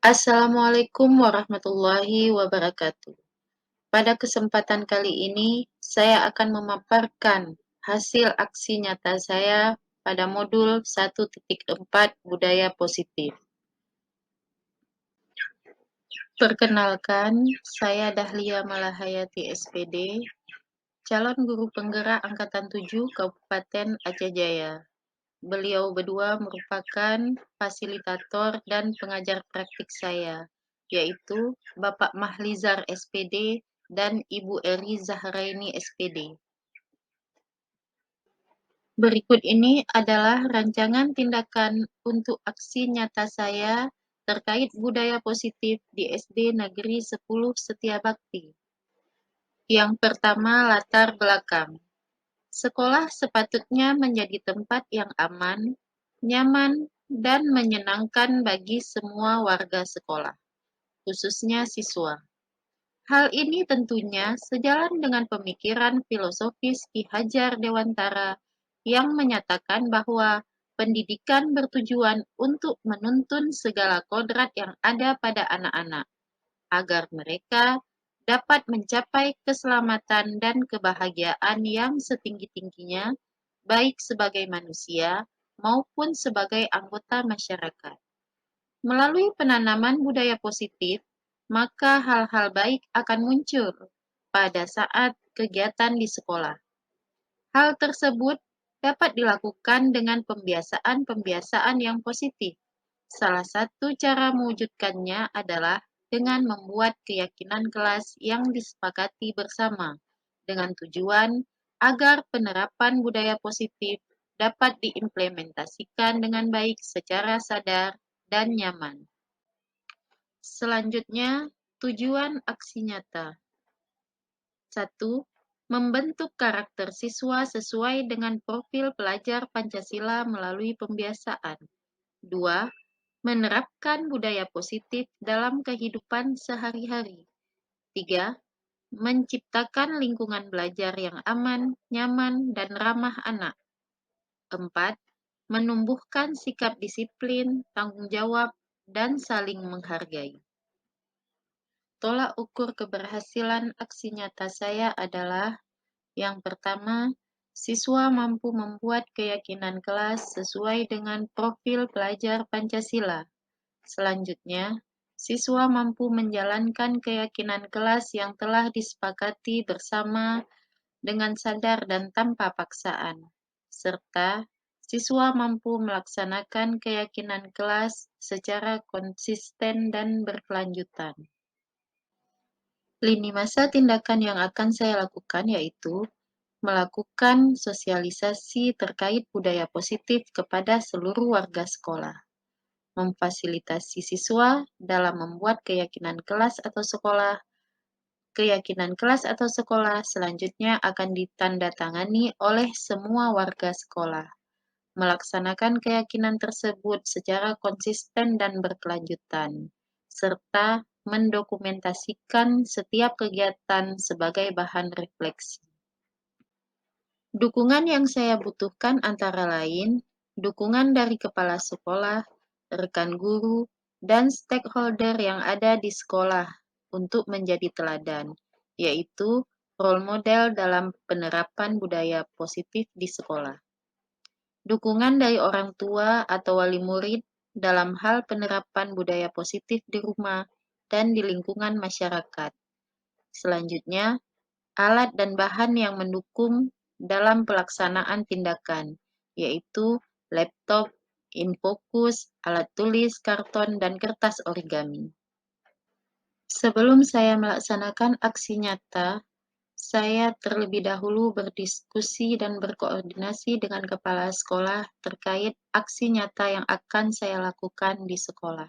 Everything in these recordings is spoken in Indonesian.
Assalamualaikum warahmatullahi wabarakatuh. Pada kesempatan kali ini, saya akan memaparkan hasil aksi nyata saya pada modul 1.4 Budaya Positif. Perkenalkan, saya Dahlia Malahayati SPD, calon guru penggerak Angkatan 7 Kabupaten Aceh Jaya. Beliau berdua merupakan fasilitator dan pengajar praktik saya, yaitu Bapak Mahlizar SPD dan Ibu Eri Zahraini SPD. Berikut ini adalah rancangan tindakan untuk aksi nyata saya terkait budaya positif di SD Negeri 10 Setiabakti. Yang pertama, latar belakang. Sekolah sepatutnya menjadi tempat yang aman, nyaman, dan menyenangkan bagi semua warga sekolah, khususnya siswa. Hal ini tentunya sejalan dengan pemikiran filosofis Ki Hajar Dewantara yang menyatakan bahwa pendidikan bertujuan untuk menuntun segala kodrat yang ada pada anak-anak, agar mereka dapat mencapai keselamatan dan kebahagiaan yang setinggi-tingginya, baik sebagai manusia maupun sebagai anggota masyarakat. Melalui penanaman budaya positif, maka hal-hal baik akan muncul pada saat kegiatan di sekolah. Hal tersebut dapat dilakukan dengan pembiasaan-pembiasaan yang positif. Salah satu cara mewujudkannya adalah dengan membuat keyakinan kelas yang disepakati bersama, dengan tujuan agar penerapan budaya positif dapat diimplementasikan dengan baik secara sadar dan nyaman. Selanjutnya, tujuan aksi nyata. 1. Membentuk karakter siswa sesuai dengan profil pelajar Pancasila melalui pembiasaan. 2. Menerapkan budaya positif dalam kehidupan sehari-hari. 3. Menciptakan lingkungan belajar yang aman, nyaman, dan ramah anak. 4. Menumbuhkan sikap disiplin, tanggung jawab, dan saling menghargai. Tolak ukur keberhasilan aksi nyata saya adalah: yang pertama, siswa mampu membuat keyakinan kelas sesuai dengan profil pelajar Pancasila. Selanjutnya, siswa mampu menjalankan keyakinan kelas yang telah disepakati bersama dengan sadar dan tanpa paksaan, serta siswa mampu melaksanakan keyakinan kelas secara konsisten dan berkelanjutan. Lini masa tindakan yang akan saya lakukan yaitu melakukan sosialisasi terkait budaya positif kepada seluruh warga sekolah, memfasilitasi siswa dalam membuat keyakinan kelas atau sekolah. Keyakinan kelas atau sekolah selanjutnya akan ditandatangani oleh semua warga sekolah. Melaksanakan keyakinan tersebut secara konsisten dan berkelanjutan, serta mendokumentasikan setiap kegiatan sebagai bahan refleksi. Dukungan yang saya butuhkan antara lain dukungan dari kepala sekolah, rekan guru, dan stakeholder yang ada di sekolah untuk menjadi teladan, yaitu role model dalam penerapan budaya positif di sekolah. Dukungan dari orang tua atau wali murid dalam hal penerapan budaya positif di rumah dan di lingkungan masyarakat. Selanjutnya, alat dan bahan yang mendukung dalam pelaksanaan tindakan, yaitu laptop, infokus, alat tulis, karton, dan kertas origami. Sebelum saya melaksanakan aksi nyata, saya terlebih dahulu berdiskusi dan berkoordinasi dengan kepala sekolah terkait aksi nyata yang akan saya lakukan di sekolah.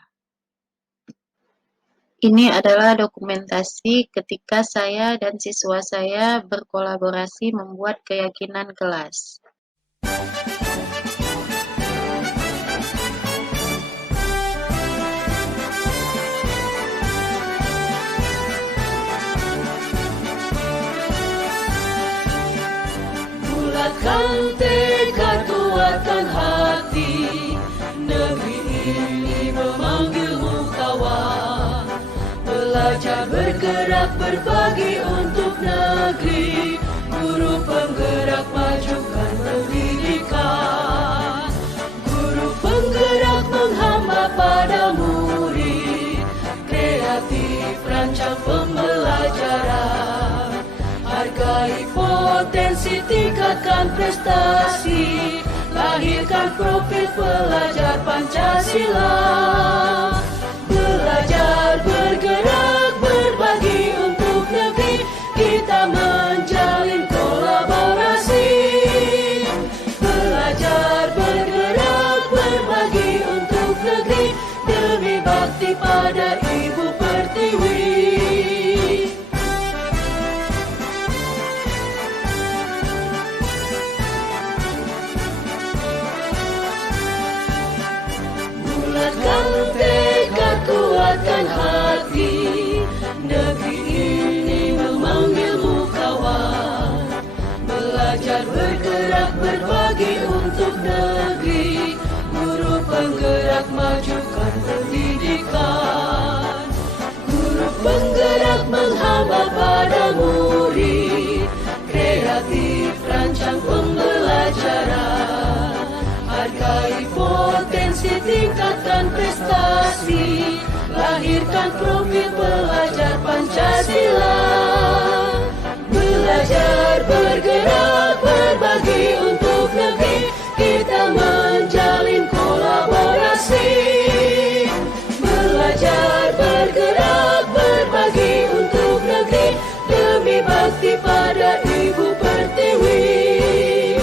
Ini adalah dokumentasi ketika saya dan siswa saya berkolaborasi membuat keyakinan kelas. Bulatkan tekad, kuatkan hati, negeri ini belajar bergerak berbagi untuk negeri, guru penggerak majukan pendidikan, guru penggerak menghamba pada murid, kreatif rancang pembelajaran, hargai potensi tingkatkan prestasi, lahirkan profil pelajar Pancasila. Belajar bergerak berbagi untuk negeri, kita menjalin kolaborasi. Belajar bergerak berbagi untuk negeri, demi bakti pada Ibu Pertiwi. Bulatkan tekad, kuatkan hati, negeri ini memanggilmu kawan. Belajar bergerak berbagi untuk negeri, guru penggerak majukan pendidikan, guru penggerak menghamba pada murid, kreatif rancang pembelajaran, hargai potensi tingkatkan prestasi, lahirkan profil pelajar Pancasila. Belajar bergerak berbagi untuk negeri, kita menjalin kolaborasi. Belajar bergerak berbagi untuk negeri, demi bakti pada Ibu Pertiwi.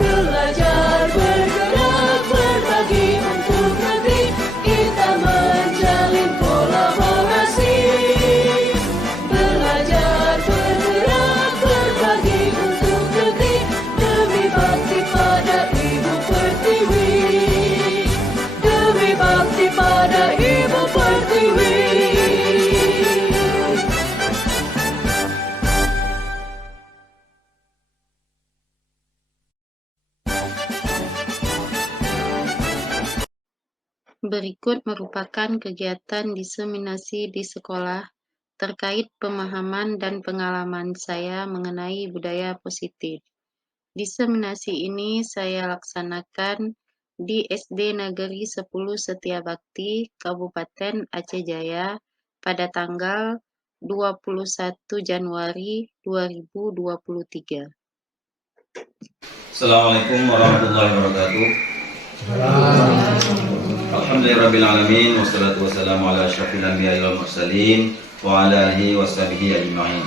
Belajar bergerak berbagi untuk negeri, kita menjalin kolaborasi. Belajar bergerak berbagi untuk negeri, demi bakti pada Ibu Pertiwi. Demi bakti pada Ibu Pertiwi. Berikut merupakan kegiatan diseminasi di sekolah terkait pemahaman dan pengalaman saya mengenai budaya positif. Diseminasi ini saya laksanakan di SD Negeri 10 Setiabakti, Kabupaten Aceh Jaya pada tanggal 21 Januari 2023. Assalamualaikum warahmatullahi wabarakatuh. Alhamdulillahirrabbilalamin. Wassalatu wassalamu ala asyrafil anbiya'i wal mursalin wa ala alihi washabihi ajma'in.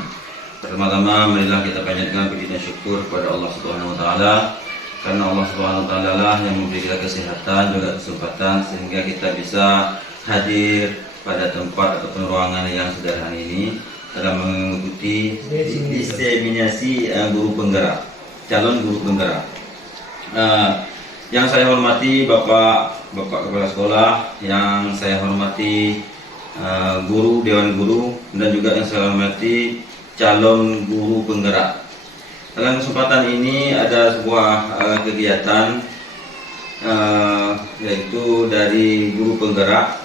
Pertama-tama marilah kita panjatkan puji dan syukur kepada Allah Subhanahu wa taala, karena Allah Subhanahu wa taala lah yang memberi kita kesehatan juga kesempatan sehingga kita bisa hadir pada tempat ataupun ruangan yang sederhana ini dalam mengikuti diseminasi guru penggerak, calon guru penggerak. Yang saya hormati Bapak Kepala Sekolah, yang saya hormati guru, dewan guru, dan juga yang saya hormati calon guru penggerak. Dalam kesempatan ini ada sebuah kegiatan yaitu dari guru penggerak,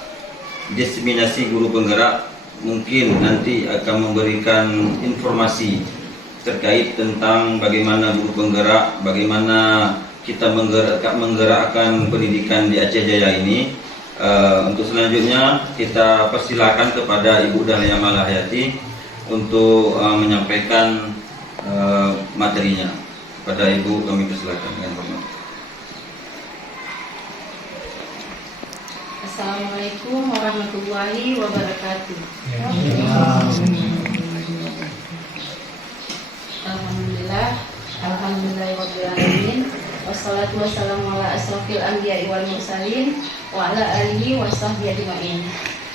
diseminasi guru penggerak mungkin nanti akan memberikan informasi terkait tentang bagaimana guru penggerak, bagaimana kita menggerakkan pendidikan di Aceh Jaya ini. Untuk selanjutnya kita persilakan kepada Ibu Dahlia Malahayati untuk menyampaikan materinya. Pada Ibu kami persilakan dengan hormat. Assalamualaikum warahmatullahi wabarakatuh. Alhamdulillahirrabbilalamin. Wassalatu wassalamu ala asrofil anbiya'i wal mursalin wa ala alihi wasahbihi ajma'in.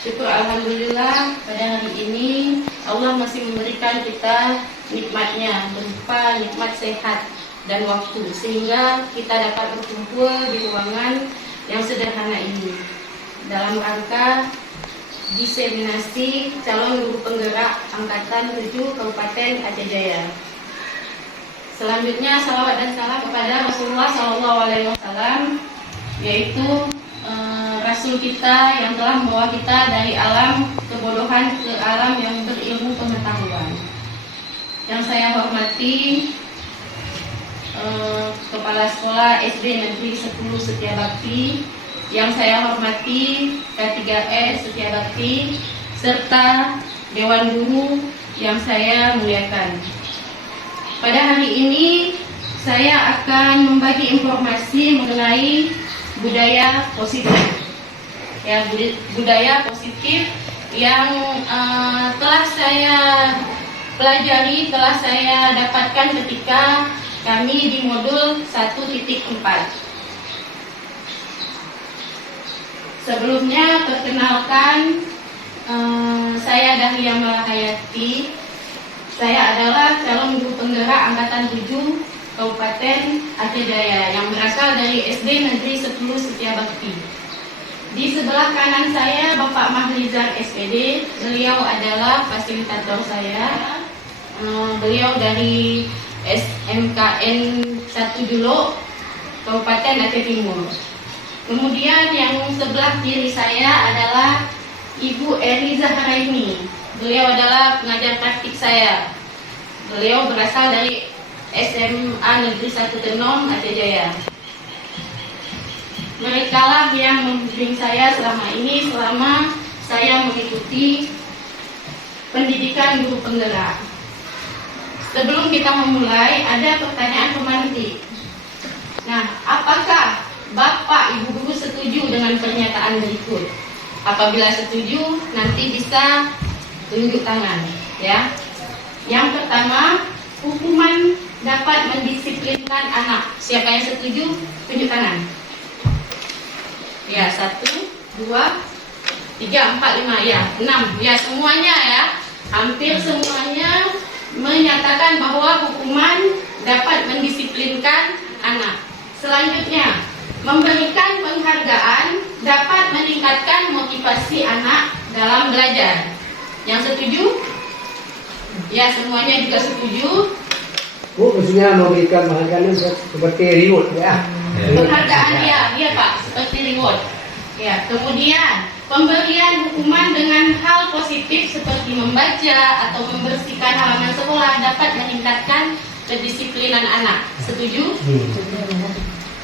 Syukur alhamdulillah pada hari ini Allah masih memberikan kita nikmatnya berupa nikmat sehat dan waktu, sehingga kita dapat berkumpul di ruangan yang sederhana ini dalam rangka diseminasi calon guru penggerak angkatan 7 Kabupaten Aceh Jaya. Selanjutnya salawat dan salam kepada Rasulullah SAW, yaitu Rasul kita yang telah membawa kita dari alam ke kebodohan ke alam yang berilmu pengetahuan. Yang saya hormati Kepala Sekolah SD Negeri 10 Setiabakti, yang saya hormati K3S Setiabakti, serta Dewan Guru yang saya muliakan. Pada hari ini saya akan membagi informasi mengenai budaya positif. Ya, budaya positif yang telah saya pelajari, telah saya dapatkan ketika kami di modul 1.4. Sebelumnya perkenalkan, saya Dahlia Malahayati. Saya adalah calon guru penggerak angkatan 7 Kabupaten Aceh Jaya yang berasal dari SD Negeri 10 Setiabakti. Di sebelah kanan saya Bapak Mahrizar SPD, beliau adalah fasilitator saya. Beliau dari SMKN 1 Julok, Kabupaten Aceh Timur. Kemudian yang sebelah kiri saya adalah Ibu Eri Zahraini. Beliau adalah pengajar praktik saya. Beliau berasal dari SMA Negeri 1 Tenom, Aceh Jaya. Mereka lah yang membimbing saya selama ini, selama saya mengikuti pendidikan guru penggerak. Sebelum kita memulai, ada pertanyaan pemantik. Nah, apakah Bapak Ibu Guru setuju dengan pernyataan berikut? Apabila setuju, nanti bisa tunjuk tangan, ya. Yang pertama, hukuman dapat mendisiplinkan anak. Siapa yang setuju, tunjuk tangan. Ya, 1, 2, 3, 4, 5, ya, 6. Ya, semuanya ya. Hampir semuanya menyatakan bahwa hukuman dapat mendisiplinkan anak. Selanjutnya, memberikan penghargaan dapat meningkatkan motivasi anak dalam belajar. Yang setuju? Ya, semuanya juga setuju. Bu, maksudnya memberikan penghargaan seperti reward ya? Penghargaan ya Pak, seperti reward. Ya, kemudian pemberian hukuman dengan hal positif seperti membaca atau membersihkan halaman sekolah dapat meningkatkan kedisiplinan anak. Setuju?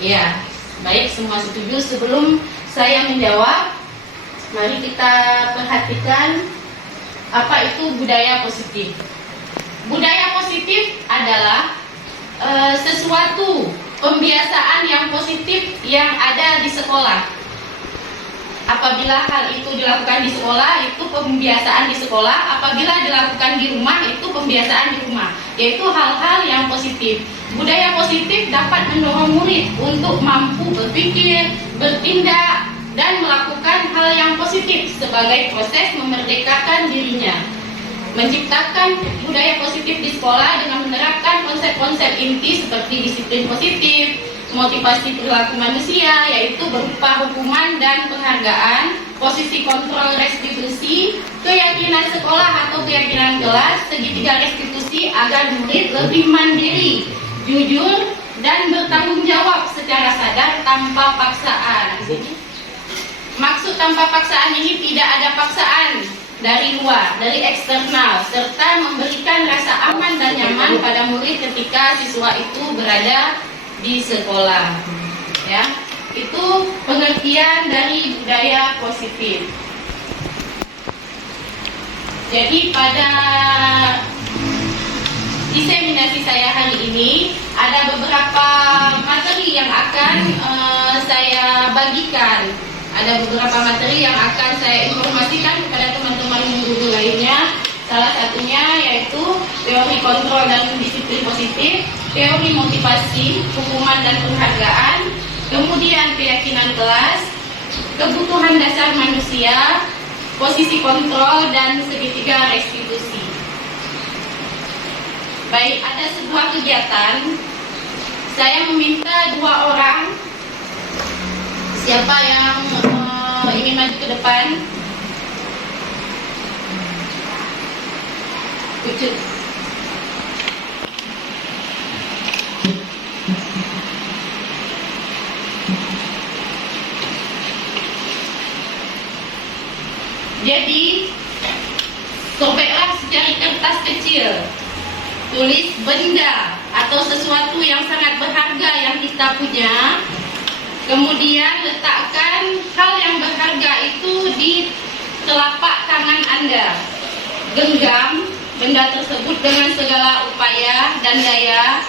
Ya, baik, semua setuju. Sebelum saya menjawab, mari kita perhatikan apa itu budaya positif. Budaya positif adalah sesuatu pembiasaan yang positif yang ada di sekolah. Apabila hal itu dilakukan di sekolah, itu pembiasaan di sekolah. Apabila dilakukan di rumah, itu pembiasaan di rumah. Yaitu hal-hal yang positif. Budaya positif dapat mendorong murid untuk mampu berpikir, bertindak, dan melakukan hal yang positif sebagai proses memerdekakan dirinya. Menciptakan budaya positif di sekolah dengan menerapkan konsep-konsep inti seperti disiplin positif, motivasi perilaku manusia, yaitu berupa hukuman dan penghargaan, posisi kontrol restitusi, keyakinan sekolah atau keyakinan kelas, segitiga restitusi agar murid lebih mandiri, jujur, dan bertanggung jawab secara sadar tanpa paksaan. Maksud tanpa paksaan ini tidak ada paksaan dari luar, dari eksternal, serta memberikan rasa aman dan nyaman pada murid ketika siswa itu berada di sekolah. Ya, itu pengertian dari budaya positif. Jadi pada diseminasi saya hari ini ada beberapa materi yang akan saya bagikan. Ada beberapa materi yang akan saya informasikan kepada teman-teman guru lainnya. Salah satunya yaitu teori kontrol dan disiplin positif, teori motivasi, hukuman dan penghargaan, kemudian keyakinan kelas, kebutuhan dasar manusia, posisi kontrol, dan segitiga restitusi. Baik, ada sebuah kegiatan. Saya meminta 2 orang. Siapa yang ingin maju ke depan? Ucut. Jadi tulis benda atau sesuatu yang sangat berharga yang kita punya, kemudian letakkan hal yang berharga itu di telapak tangan Anda. Genggam benda tersebut dengan segala upaya dan daya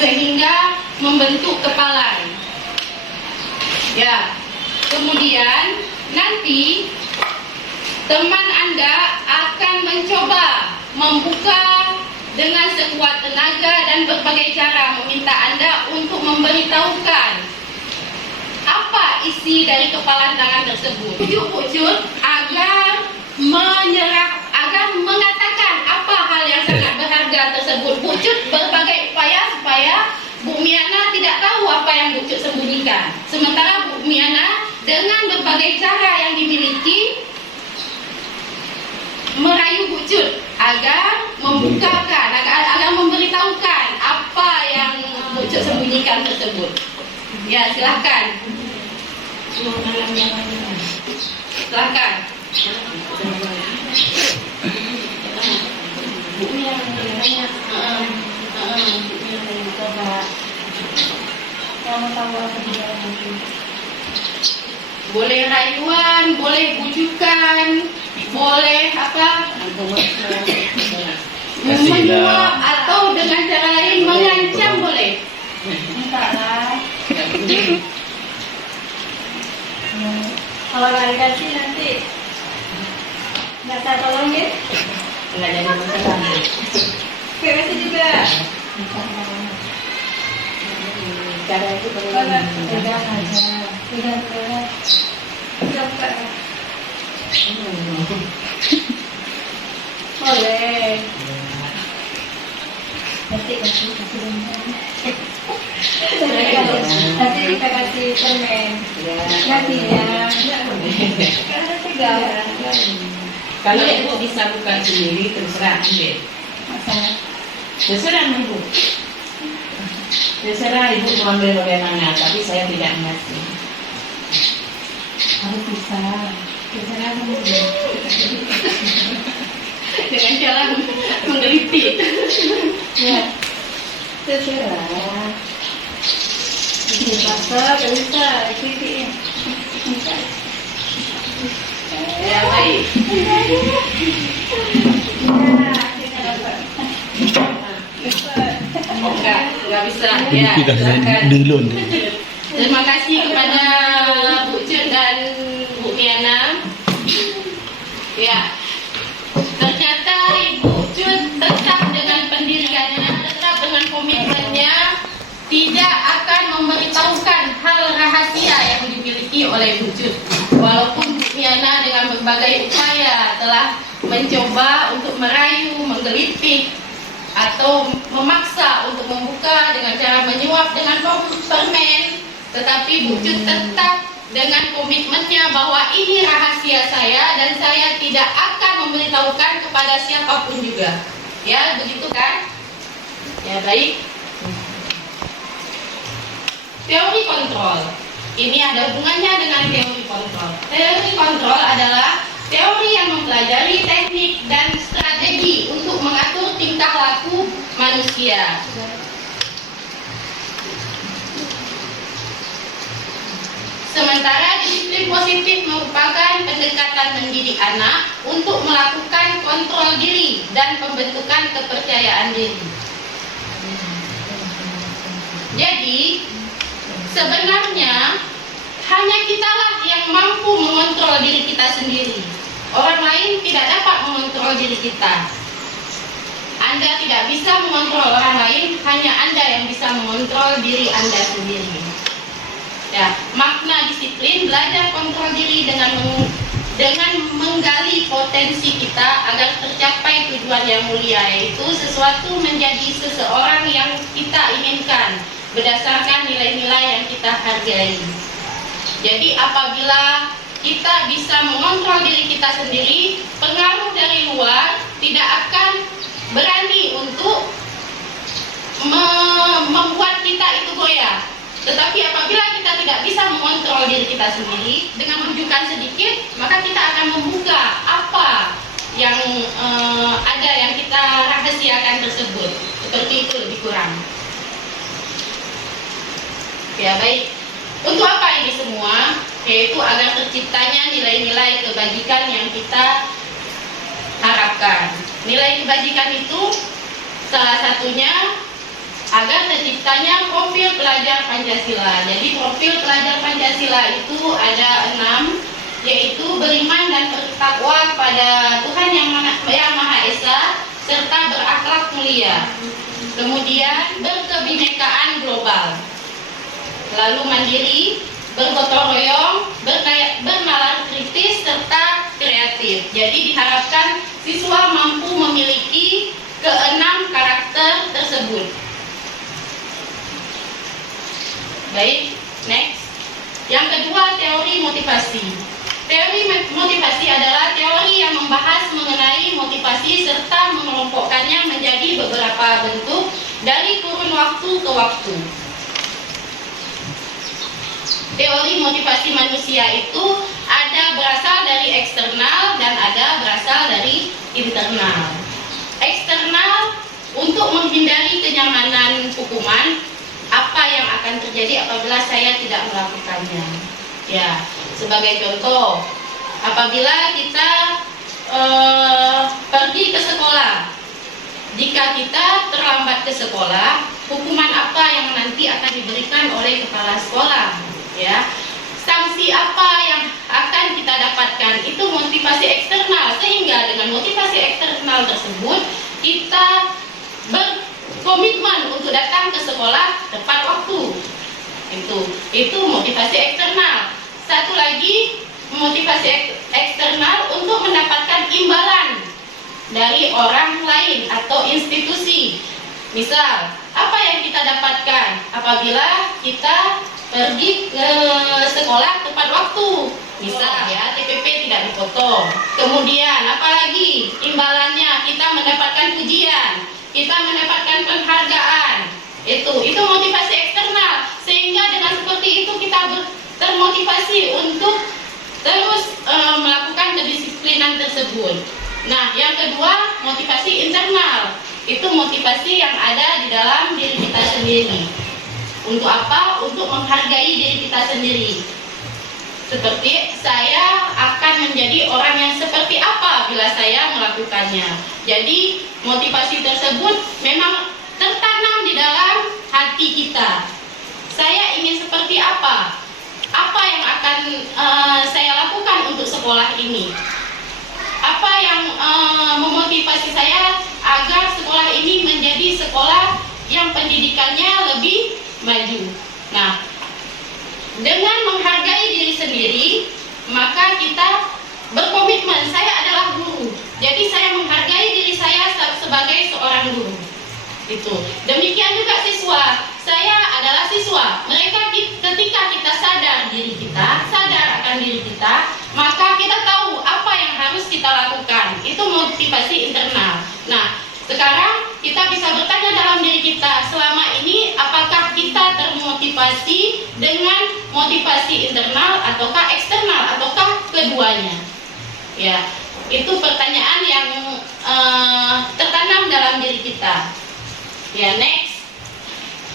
sehingga membentuk kepalan. Ya, kemudian nanti teman Anda akan mencoba membuka dengan sekuat tenaga dan berbagai cara meminta Anda untuk memberitahukan apa isi dari kepalan tangan tersebut. Pucuk agar mengatakan apa hal yang sangat berharga tersebut. Pucuk berbagai upaya supaya Bu Miana tidak tahu apa yang Pucuk sembunyikan. Sementara Bu Miana dengan berbagai cara yang dimiliki merayu Pucuk agar membukakan, agar memberitahukan apa yang Pucuk sembunyikan tersebut. Ya, silahkan. Silahkan. Boleh rayuan, boleh bujukan, boleh apa? Menyuap atau dengan cara lain mengancam boleh. Enggaklah. Kalau nggak dikasih nanti nggak saya tolong ya. Enggak jadi masalah. Kasih juga. Cara itu Pegang aja. Pegang. Boleh. Nanti kita kasih permen. Nanti ya. Karena pegang. Kalau Ibu bisa buka sendiri, terserah ambil. Terserah Ibu. Terserah Ibu mau ambil bagaimana, tapi saya tidak ngerti. Harus bisa. Terserah kamu. Dengan cara menggelitik. Ya. Terserah. Bisa, bisa. Kritik. Ya, baik. Enggak bisa. Ya, silakan. Terima kasih kepada Bu Cun dan Bu Miana. Ya. Ternyata Ibu Cun tetap dengan pendiriannya, tetap dengan komitmennya, tidak akan memberitahukan hal rahasia yang dimiliki oleh Bu Cun. Walaupun Bu Miana dengan berbagai upaya telah mencoba untuk merayu, menggelitik, atau memaksa untuk membuka dengan cara menyuap dengan permen, tetapi Bu Cun tetap dengan komitmennya bahwa ini rahasia saya dan saya tidak akan memberitahukan kepada siapapun juga. Ya, begitu kan? Ya, baik. Teori kontrol. Ini ada hubungannya dengan teori kontrol. Teori kontrol adalah teori yang mempelajari teknik dan strategi untuk mengatur tingkah laku manusia. Sementara disiplin positif merupakan pendekatan mendidik anak untuk melakukan kontrol diri dan pembentukan kepercayaan diri. Jadi, sebenarnya hanya kitalah yang mampu mengontrol diri kita sendiri. Orang lain tidak dapat mengontrol diri kita. Anda tidak bisa mengontrol orang lain, hanya Anda yang bisa mengontrol diri Anda sendiri. Ya, makna disiplin belajar kontrol diri dengan menggali potensi kita agar tercapai tujuan yang mulia, yaitu sesuatu menjadi seseorang yang kita inginkan berdasarkan nilai-nilai yang kita hargai. Jadi apabila kita bisa mengontrol diri kita sendiri, pengaruh dari luar tidak akan berani untuk membuat kita itu goyah. Tetapi apabila kita tidak bisa mengontrol diri kita sendiri, dengan menunjukkan sedikit, maka kita akan membuka apa yang ada yang kita rahasiakan tersebut. Seperti itu lebih kurang. Ya baik. Untuk apa ini semua? Yaitu agar terciptanya nilai-nilai kebajikan yang kita harapkan. Nilai kebajikan itu salah satunya agar terciptanya profil pelajar Pancasila. Jadi profil pelajar Pancasila itu ada 6, yaitu beriman dan bertakwa pada Tuhan yang Maha Esa serta berakhlak mulia. Kemudian berkebinekaan global. Lalu mandiri, bergotong royong, bernalar kritis serta kreatif. Jadi diharapkan siswa mampu memiliki ke-6 karakter tersebut. Baik, next. Yang kedua, teori motivasi. Teori motivasi adalah teori yang membahas mengenai motivasi serta mengelompokkannya menjadi beberapa bentuk dari kurun waktu ke waktu. Teori motivasi manusia itu ada berasal dari eksternal dan ada berasal dari internal. Eksternal untuk menghindari kenyamanan hukuman, apa yang akan terjadi apabila saya tidak melakukannya. Ya, sebagai contoh, apabila kita pergi ke sekolah, jika kita terlambat ke sekolah, hukuman apa yang nanti akan diberikan oleh kepala sekolah? Ya, sanksi apa yang akan kita dapatkan? Itu motivasi eksternal, sehingga dengan motivasi eksternal tersebut kita berkomitmen untuk datang ke sekolah tepat waktu. Itu motivasi eksternal. Satu lagi motivasi eksternal untuk mendapatkan imbalan dari orang lain atau institusi. Misal, apa yang kita dapatkan apabila kita pergi ke sekolah tepat waktu? Misal ya, TPP tidak dipotong. Kemudian apalagi imbalannya kita mendapatkan pujian, kita mendapatkan penghargaan. Itu motivasi eksternal, sehingga dengan seperti itu kita termotivasi untuk terus melakukan kedisiplinan tersebut. Nah, yang kedua, motivasi internal. Itu motivasi yang ada di dalam diri kita sendiri. Untuk apa? Untuk menghargai diri kita sendiri. Seperti saya akan menjadi orang yang seperti apa bila saya melakukannya. Jadi motivasi tersebut memang tertanam di dalam hati kita. Saya ingin seperti apa? Apa yang akan saya lakukan untuk sekolah ini? Apa yang memotivasi saya agar sekolah ini menjadi sekolah yang pendidikannya lebih maju. Nah, dengan menghargai diri sendiri, maka kita berkomitmen, saya adalah guru. Jadi saya menghargai diri saya sebagai seorang guru. Itu. Demikian juga siswa. Saya adalah siswa. Mereka ketika kita sadar diri kita, sadar akan diri kita, maka kita tahu apa yang harus kita lakukan. Itu motivasi internal. Nah, sekarang kita bisa bertanya dalam diri kita, selama ini apakah kita termotivasi dengan motivasi internal ataukah eksternal ataukah keduanya? Ya, itu pertanyaan yang tertanam dalam diri kita. Ya, next.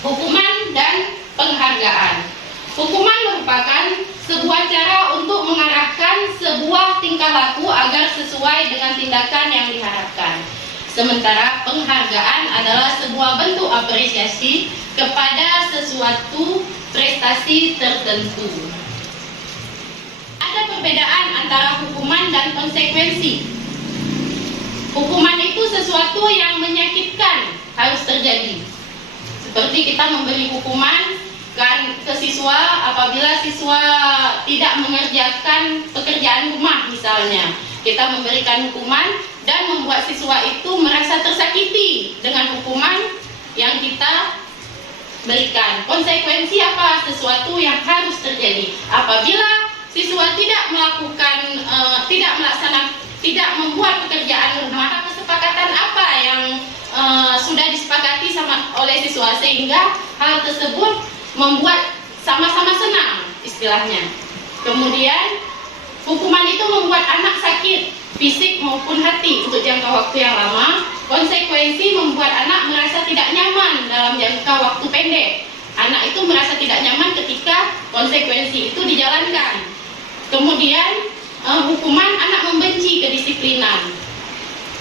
Hukuman dan penghargaan. Hukuman merupakan sebuah cara untuk mengarahkan sebuah tingkah laku agar sesuai dengan tindakan yang diharapkan. Sementara penghargaan adalah sebuah bentuk apresiasi kepada sesuatu prestasi tertentu. Ada perbedaan antara hukuman dan konsekuensi. Hukuman itu sesuatu yang menyakitkan harus terjadi. Seperti kita memberi hukuman ke siswa apabila siswa tidak mengerjakan pekerjaan rumah misalnya. Kita memberikan hukuman dan membuat siswa itu merasa tersakiti dengan hukuman yang kita berikan. Konsekuensi apa? Sesuatu yang harus terjadi. Apabila siswa tidak membuat pekerjaan rumah, kesepakatan apa yang sudah disepakati oleh siswa sehingga hal tersebut membuat sama-sama senang istilahnya. Kemudian hukuman itu membuat anak sakit fisik maupun hati untuk jangka waktu yang lama. Konsekuensi membuat anak merasa tidak nyaman dalam jangka waktu pendek. Anak itu merasa tidak nyaman ketika konsekuensi itu dijalankan. Kemudian hukuman, anak membenci kedisiplinan.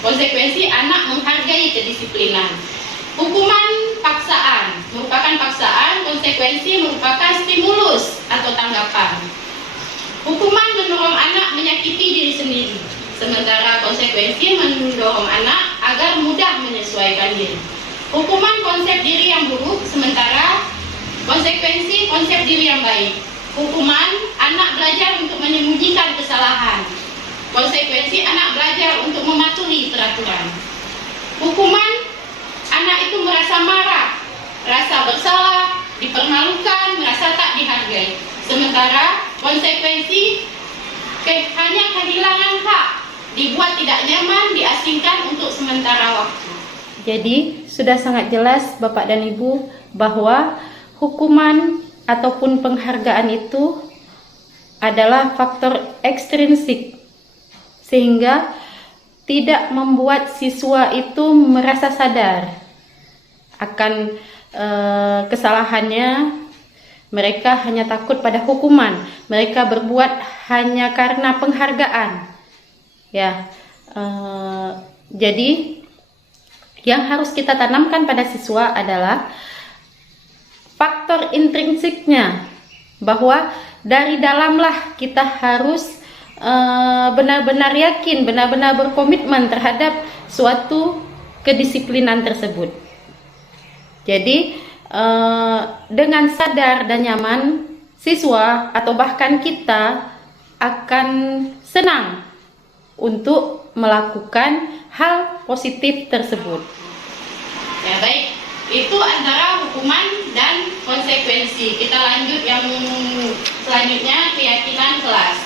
Konsekuensi, anak menghargai kedisiplinan. Hukuman paksaan merupakan paksaan, konsekuensi merupakan stimulus atau tanggapan. Hukuman mendorong anak menyakiti diri sendiri, sementara konsekuensi mendorong anak agar mudah menyesuaikan diri. Hukuman konsep diri yang buruk, sementara konsekuensi konsep diri yang baik. Hukuman, anak belajar untuk menyembunyikan kesalahan. Konsekuensi, anak belajar untuk mematuhi peraturan. Hukuman, anak itu merasa marah, rasa bersalah, dipermalukan, merasa tak dihargai. Sementara konsekuensi hanya kehilangan hak, dibuat tidak nyaman, diasingkan untuk sementara waktu. Jadi sudah sangat jelas Bapak dan Ibu bahwa hukuman ataupun penghargaan itu adalah faktor ekstrinsik sehingga tidak membuat siswa itu merasa sadar akan kesalahannya. Mereka hanya takut pada hukuman. Mereka berbuat hanya karena penghargaan. Ya, jadi yang harus kita tanamkan pada siswa adalah faktor intrinsiknya, bahwa dari dalamlah kita harus benar-benar yakin, benar-benar berkomitmen terhadap suatu kedisiplinan tersebut. Jadi dengan sadar dan nyaman, siswa atau bahkan kita akan senang untuk melakukan hal positif tersebut. Ya, baik. Itu antara hukuman dan konsekuensi. Kita lanjut yang selanjutnya, keyakinan kelas.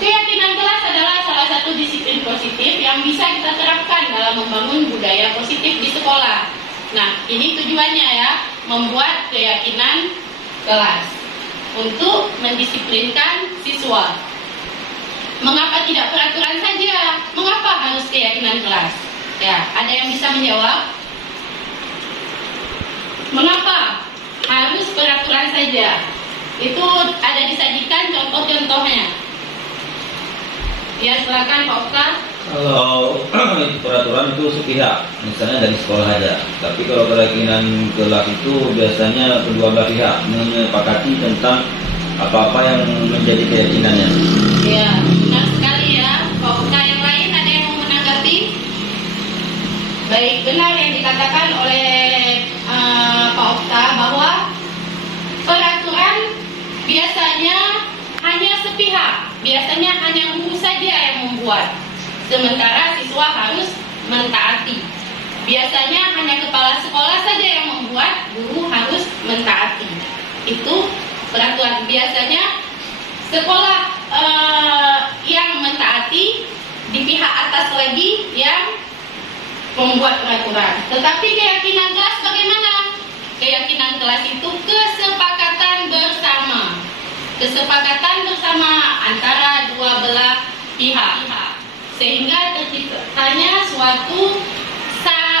Keyakinan kelas adalah salah satu disiplin positif yang bisa kita terapkan dalam membangun budaya positif di sekolah. Nah, ini tujuannya ya, membuat keyakinan kelas untuk mendisiplinkan siswa. Mengapa tidak peraturan saja? Mengapa harus keyakinan kelas? Ya, ada yang bisa menjawab? Mengapa harus peraturan saja? Itu ada disajikan contoh-contohnya. Ya, silakan Pak Okta. Kalau peraturan itu sepihak, misalnya dari sekolah aja. Tapi kalau keyakinan kelas itu biasanya kedua belah pihak menyepakati tentang apa-apa yang menjadi keyakinannya. Ya, benar sekali ya. Pak Okta, yang lain ada yang mau menanggapi? Baik, benar yang dikatakan oleh Pak Okta bahwa peraturan biasanya hanya sepihak, biasanya hanya guru saja yang membuat. Sementara siswa harus mentaati. Biasanya hanya kepala sekolah saja yang membuat, guru harus mentaati. Itu peraturan. Biasanya sekolah yang mentaati, di pihak atas lagi yang membuat peraturan. Tetapi keyakinan kelas bagaimana? Keyakinan kelas itu kesepakatan bersama. Kesepakatan bersama antara dua belah pihak. Sehingga terciptanya suatu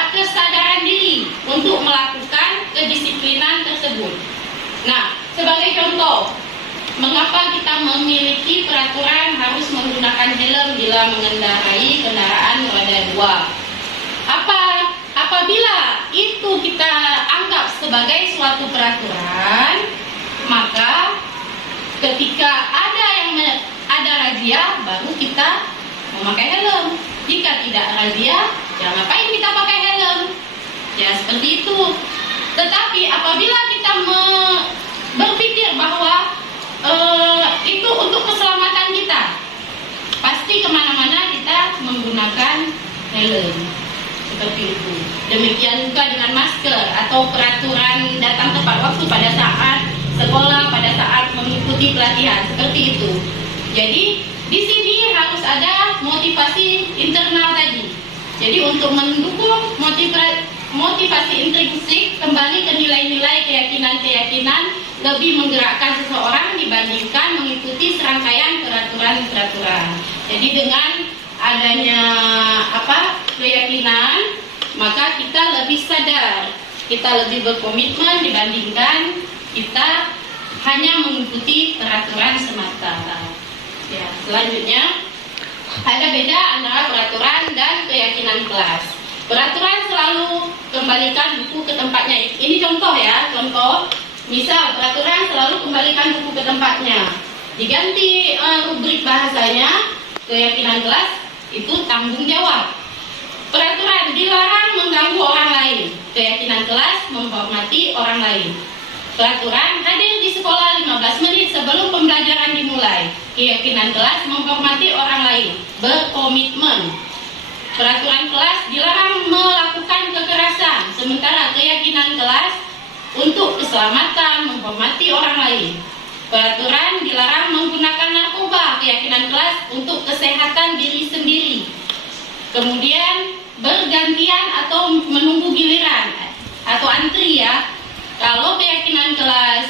kesadaran diri untuk melakukan kedisiplinan tersebut. Nah, sebagai contoh, mengapa kita memiliki peraturan harus menggunakan helm bila mengendarai kendaraan roda 2? Apabila itu kita anggap sebagai suatu peraturan, maka ketika ada razia, baru kita memakai helm. Jika tidak razia, ya ngapain kita pakai helm? Ya seperti itu. Tetapi apabila kita berpikir bahwa itu untuk keselamatan kita, pasti kemana-mana kita menggunakan helm. Seperti itu. Demikian juga dengan masker atau peraturan datang tepat waktu pada saat sekolah, pada saat mengikuti pelatihan. Seperti itu. Jadi di sini harus ada motivasi internal tadi. Jadi untuk mendukung motivasi intrinsik, kembali ke nilai-nilai keyakinan-keyakinan, lebih menggerakkan seseorang dibandingkan mengikuti serangkaian peraturan-peraturan. Jadi dengan adanya keyakinan, maka kita lebih sadar, kita lebih berkomitmen dibandingkan kita hanya mengikuti peraturan semata. Ya, selanjutnya ada beda antara peraturan dan keyakinan kelas. Peraturan selalu kembalikan buku ke tempatnya. Ini contoh ya, contoh. Misal peraturan selalu kembalikan buku ke tempatnya. Diganti rubrik bahasanya, keyakinan kelas itu tanggung jawab. Peraturan dilarang mengganggu orang lain. Keyakinan kelas menghormati orang lain. Peraturan hadir di sekolah 15 menit sebelum pembelajaran dimulai. Keyakinan kelas menghormati orang lain, berkomitmen. Peraturan kelas dilarang melakukan kekerasan, sementara keyakinan kelas untuk keselamatan, menghormati orang lain. Peraturan dilarang menggunakan narkoba, keyakinan kelas untuk kesehatan diri sendiri. Kemudian bergantian atau menunggu giliran atau antri ya. Kalau keyakinan kelas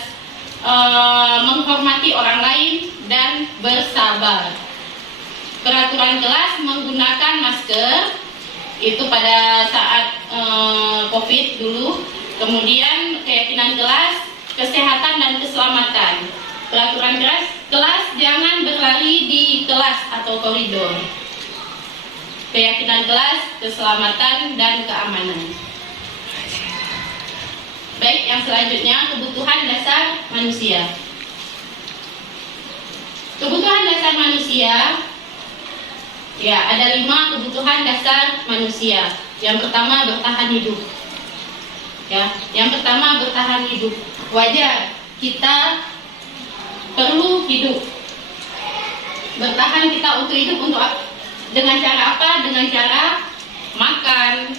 menghormati orang lain dan bersabar. Peraturan kelas menggunakan masker itu pada saat COVID dulu. Kemudian keyakinan kelas kesehatan dan keselamatan. Peraturan kelas jangan berlari di kelas atau koridor. Keyakinan kelas keselamatan dan keamanan. Baik, yang selanjutnya kebutuhan dasar manusia. Kebutuhan dasar manusia, ya ada 5 kebutuhan dasar manusia. Yang pertama bertahan hidup. Ya, yang pertama bertahan hidup. Wajar kita perlu hidup. Bertahan kita untuk hidup dengan cara apa? Dengan cara makan,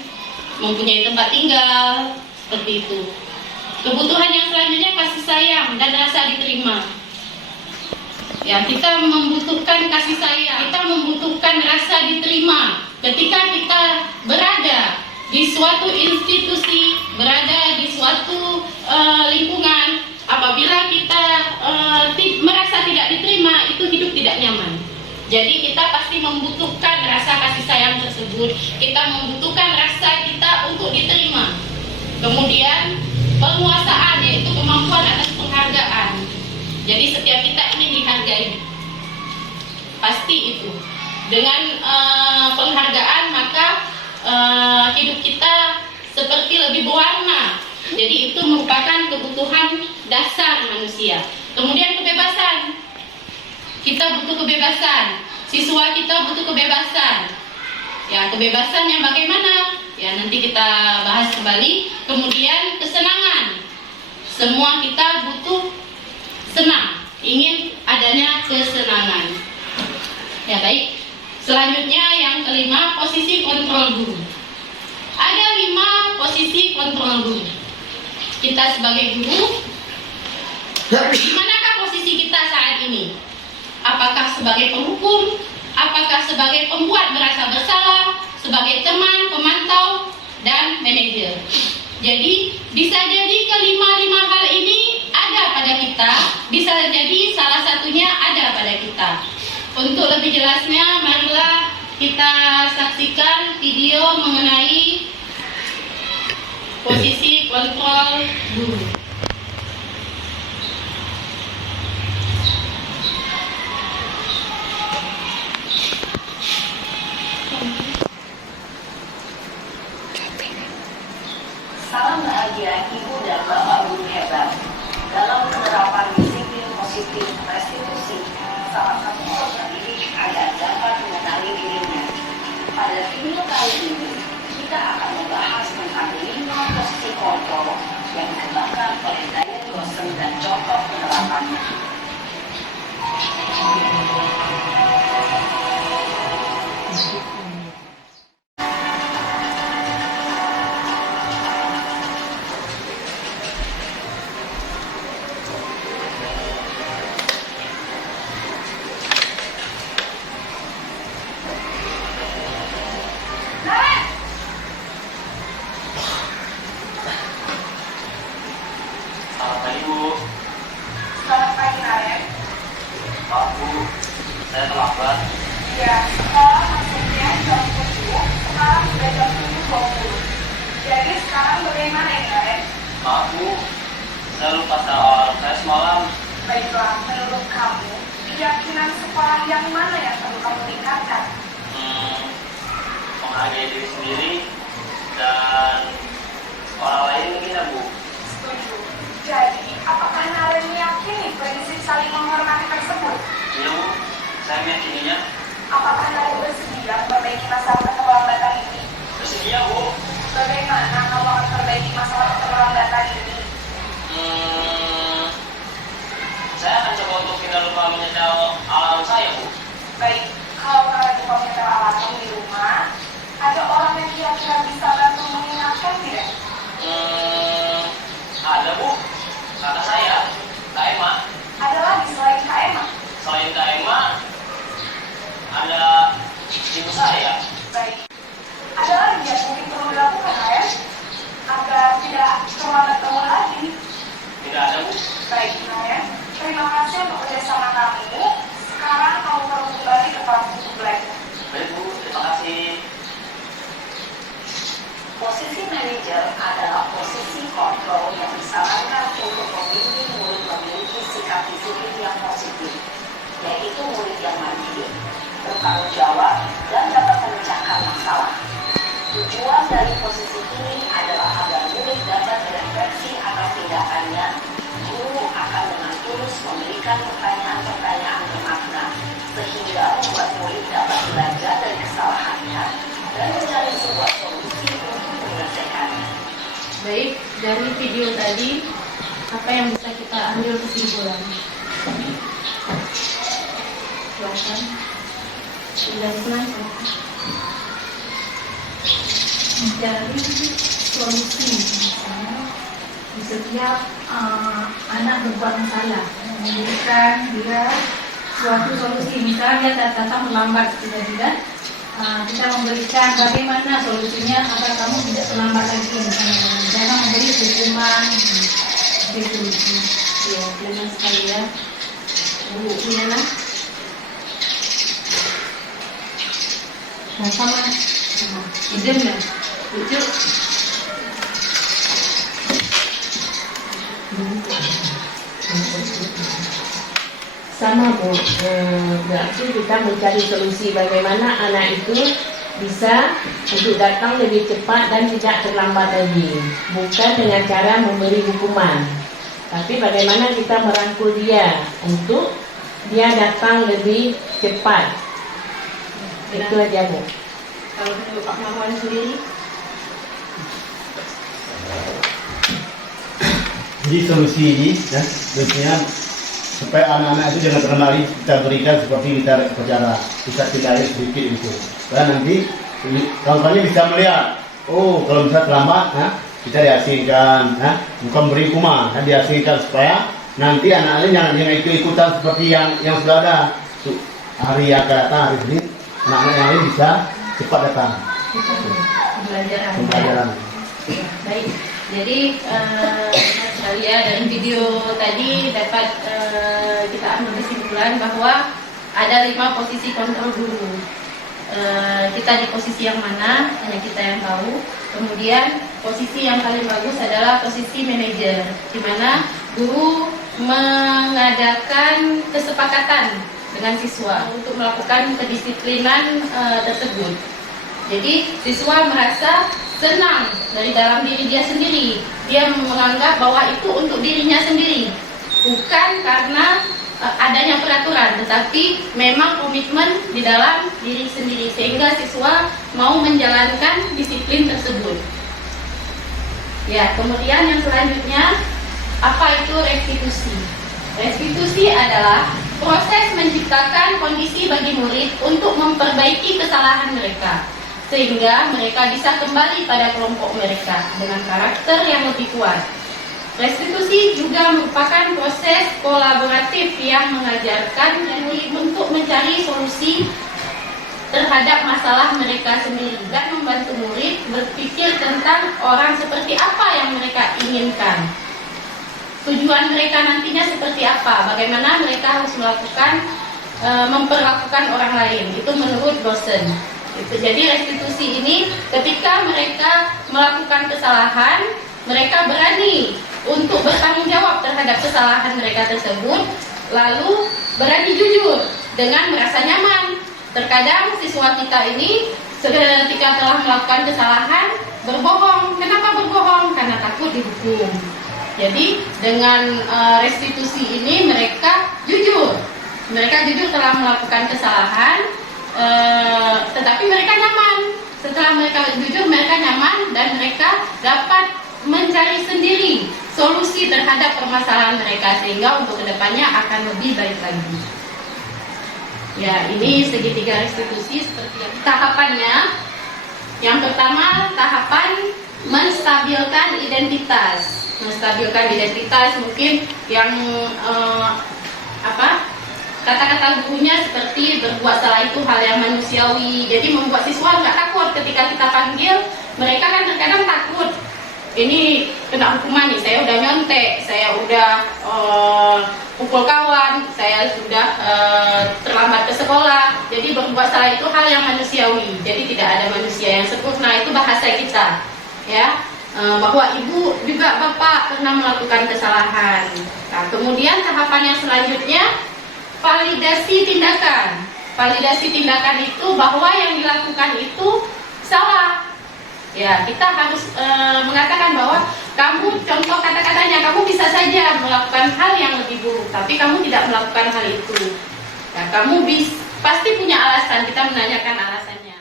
mempunyai tempat tinggal, seperti itu. Kebutuhan yang selanjutnya kasih sayang dan rasa diterima. Ya, kita membutuhkan kasih sayang, kita membutuhkan rasa diterima. Ketika kita berada di suatu institusi, berada di suatu lingkungan, apabila kita merasa tidak diterima, itu hidup tidak nyaman. Jadi kita pasti membutuhkan rasa kasih sayang tersebut. Kita membutuhkan rasa kita untuk diterima. Kemudian penguasaan, yaitu kemampuan atas penghargaan. Jadi setiap kita ingin dihargai. Pasti itu. Dengan penghargaan maka hidup kita seperti lebih berwarna. Jadi itu merupakan kebutuhan dasar manusia. Kemudian kebebasan. Kita butuh kebebasan. Siswa kita butuh kebebasan. Ya, kebebasan yang bagaimana? Ya, nanti kita bahas kembali. Kemudian kesenangan. Semua kita butuh senang. Ingin adanya kesenangan. Ya, baik. Selanjutnya yang kelima, posisi kontrol guru. Ada 5 posisi kontrol guru. Kita sebagai guru, di manakah posisi kita saat ini? Apakah sebagai penghukum? Apakah sebagai pembuat merasa bersalah? Sebagai teman, pemantau, dan manajer? Jadi, bisa jadi kelima-lima hal ini ada pada kita. Bisa jadi salah satunya ada pada kita. Untuk lebih jelasnya, marilah kita saksikan video mengenai posisi kontrol guru. Salam bahagia Ibu dan Bapak Guru hebat. Dalam penerapan disiplin positif restitusi, salah satu peserta didik agar dapat mengenali dirinya. Pada video kali ini, kita akan membahas tentang 5 posisi kontrol yang dikembangkan oleh Diane Lawson dan contoh penerapannya. Ya, sekolah masuknya jam 7, sekarang sudah jam 7.20. Jadi sekarang bagaimana ini, Karen? Maaf Bu, saya lupa soal tes malam. Baiklah, menurut kamu, keyakinan sekolah yang mana yang perlu kamu tingkatkan? Menghargai diri sendiri dan orang lain mungkin ya Bu. Setuju. Jadi, apakah Naren meyakini prinsip saling menghormati tersebut? Iya Bu, saya meyakininya. Apakah Naren bersedia memperbaiki masalah keterlambatan ini? Bersedia Bu. Bagaimana kamu akan memperbaiki masalah keterlambatan ini? Saya akan coba untuk tidak lupa menyetel alarm saya Bu. Baik, kalau Naren lupa menyetel alarm di rumah, ada orang yang kira-kira bisa bantu mengingatkan tidak? Ada Bu, kakak saya, Kak Emma. Ada lagi selain Kak Emma? Selain Kak Emma, ada ibu saya. Baik. Ada lagi yang mungkin perlu dilakukan, Naren? Agar tidak terlambat terulang lagi. Tidak ada Bu. Baik, Naren. Terima kasih untuk kerjasama kamu. Sekarang kamu perlu kembali ke kelas untuk belajar. Baik Bu, terima kasih. Posisi manajer adalah posisi kontrol yang disarankan untuk membimbing murid memiliki sikap disiplin yang positif, yaitu murid yang mandiri, bertanggung jawab, dan dapat memecahkan masalah. Tujuan dari posisi ini adalah agar murid dapat berefleksi atas tindakannya. Guru akan dengan tulus memberikan pertanyaan-pertanyaan bermakna, sehingga membuat murid dapat belajar dari kesalahannya dan mencari sebuah solusi untuk menyelesaikannya. Baik, dari video tadi, apa yang bisa kita ambil kesimpulan? Silakan. Silakan. Mencari solusi misalnya di setiap anak berbuat masalah, memberikan dia suatu solusi. Misalnya dia datang terlambat, tidak kita memberikan bagaimana solusinya agar kamu tidak terlambat lagi, misalnya jangan memberi hukuman gitu. Ya, terima sekali ya. Bu Diana. Nah, sama Izin ya. Lucu. Sama Bu, berarti kita mencari solusi bagaimana anak itu bisa untuk datang lebih cepat dan tidak terlambat lagi. Bukan dengan cara memberi hukuman, tapi bagaimana kita merangkul dia untuk dia datang lebih cepat. Itu aja Bu. Kalau menurut Pak Marwan sendiri? Jadi solusi ini, ya, solusinya supaya anak-anak itu jangan terlambat kita berikan seperti kita bicara, kita tinggalin sedikit itu. Dan nanti kawan-kawannya bisa melihat, oh kalau misalnya terlambat, nah, kita diasingkan, nah, bukan beri hukuman, nah, diasingkan supaya nanti anak-anaknya jangan ikut-ikutan seperti yang sudah ada. Hari yang akan datang hari ini, anak-anak yang lain bisa cepat datang. Pembelajaran. Baik, jadi sekali ya, dari video tadi dapat kita ambil kesimpulan bahwa ada 5 posisi kontrol guru. Kita di posisi yang mana, hanya kita yang tahu. Kemudian posisi yang paling bagus adalah posisi manajer, di mana guru mengadakan kesepakatan dengan siswa untuk melakukan kedisiplinan tersebut. Jadi siswa merasa senang dari dalam diri dia sendiri. Dia menganggap bahwa itu untuk dirinya sendiri, bukan karena adanya peraturan, tetapi memang komitmen di dalam diri sendiri, sehingga siswa mau menjalankan disiplin tersebut. Ya, kemudian yang selanjutnya, apa itu restitusi? Restitusi adalah proses menciptakan kondisi bagi murid untuk memperbaiki kesalahan mereka, sehingga mereka bisa kembali pada kelompok mereka dengan karakter yang lebih kuat. Restitusi juga merupakan proses kolaboratif yang mengajarkan murid untuk mencari solusi terhadap masalah mereka sendiri dan membantu murid berpikir tentang orang seperti apa yang mereka inginkan. Tujuan mereka nantinya seperti apa, bagaimana mereka harus melakukan memperlakukan orang lain. Itu menurut dosen. Jadi restitusi ini ketika mereka melakukan kesalahan, mereka berani untuk bertanggung jawab terhadap kesalahan mereka tersebut, lalu berani jujur dengan merasa nyaman. Terkadang siswa kita ini ketika telah melakukan kesalahan berbohong. Kenapa berbohong? Karena takut dihukum. Jadi dengan restitusi ini mereka jujur telah melakukan kesalahan, tetapi mereka nyaman. Setelah mereka jujur, mereka nyaman dan mereka dapat mencari sendiri solusi terhadap permasalahan mereka, sehingga untuk kedepannya akan lebih baik lagi. Ya, ini segitiga restitusi seperti tahapannya. Yang pertama, tahapan menstabilkan identitas. Menstabilkan identitas mungkin yang kata-kata gurunya seperti berbuat salah itu hal yang manusiawi. Jadi membuat siswa nggak takut ketika kita panggil. Mereka kan terkadang takut. Ini kena hukuman nih, saya udah nyontek, saya udah pukul kawan, saya sudah terlambat ke sekolah. Jadi berbuat salah itu hal yang manusiawi. Jadi tidak ada manusia yang sempurna, itu bahasa kita, ya. Bahwa ibu juga bapak pernah melakukan kesalahan. Nah, kemudian tahapan yang selanjutnya validasi tindakan. Validasi tindakan itu bahwa yang dilakukan itu salah. Ya, kita harus mengatakan bahwa kamu, contoh kata-katanya, kamu bisa saja melakukan hal yang lebih buruk, tapi kamu tidak melakukan hal itu. Ya, kamu pasti punya alasan. Kita menanyakan alasannya.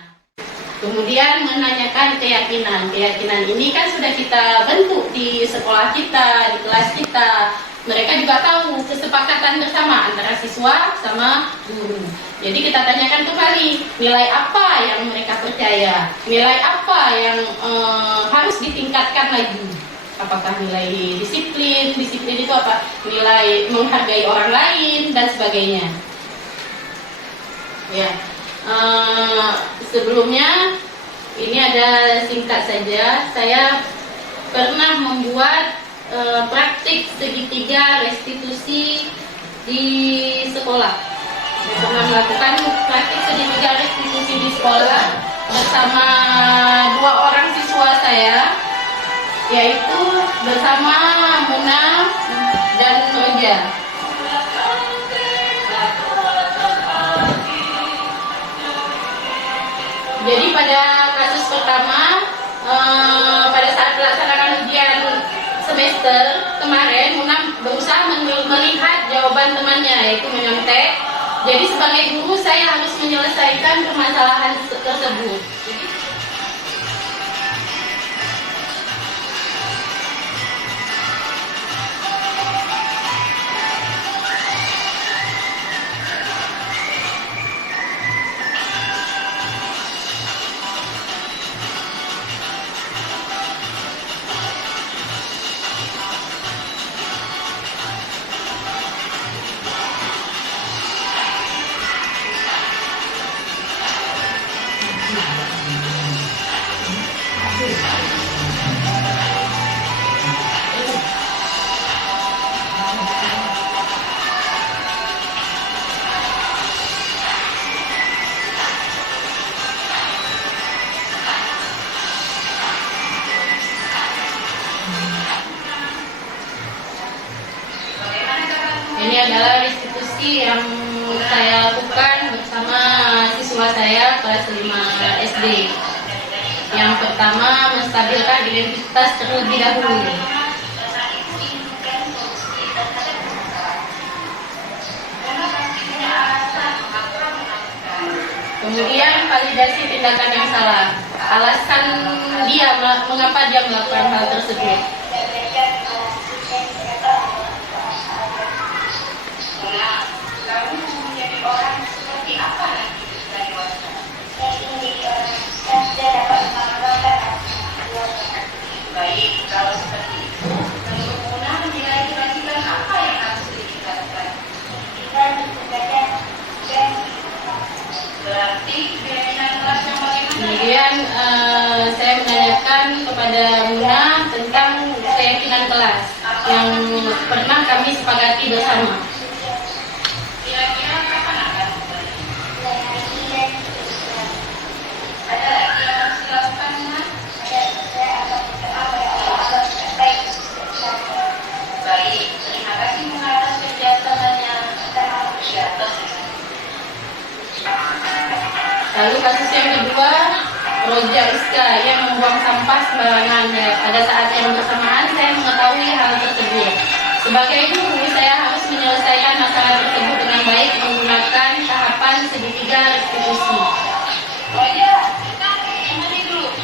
Kemudian menanyakan keyakinan. Keyakinan ini kan sudah kita bentuk di sekolah kita, di kelas kita. Mereka juga tahu kesepakatan bersama antara siswa sama guru. Jadi kita tanyakan kembali nilai apa yang mereka percaya, nilai apa yang harus ditingkatkan lagi. Apakah nilai disiplin? Disiplin itu apa? Nilai menghargai orang lain dan sebagainya. Ya. Sebelumnya ini ada singkat saja. Saya pernah membuat praktik segitiga restitusi di sekolah. Saya pernah melakukan praktik segitiga restitusi di sekolah bersama 2 orang siswa saya, yaitu bersama Muna dan Roja. Jadi pada kasus pertama, pada saat pelaksanaan ujian semester kemarin, Muna berusaha melihat jawaban temannya, yaitu menyontek. Jadi sebagai guru saya harus menyelesaikan permasalahan tersebut. Ini adalah restitusi yang saya lakukan bersama siswa saya kelas 5 SD. Yang pertama, menstabilkan identitas terlebih dahulu. Kemudian validasi tindakan yang salah. Alasan dia mengapa dia melakukan hal tersebut. Baik, kalau seperti itu, menurut Muna menilai kewajiban apa yang harus ditingkatkan? Berarti keyakinan kelas yang bagaimana? Kemudian saya menanyakan kepada Muna tentang keyakinan kelas yang pernah kami sepakati bersama. Kira-kira kapan akan Roja Iska yang membuang sampah sembarangan. Pada saat yang bersamaan saya mengetahui hal tersebut. Sebagai guru, saya harus menyelesaikan masalah tersebut dengan baik menggunakan tahapan segitiga restitusi. Roja, kembali dulu.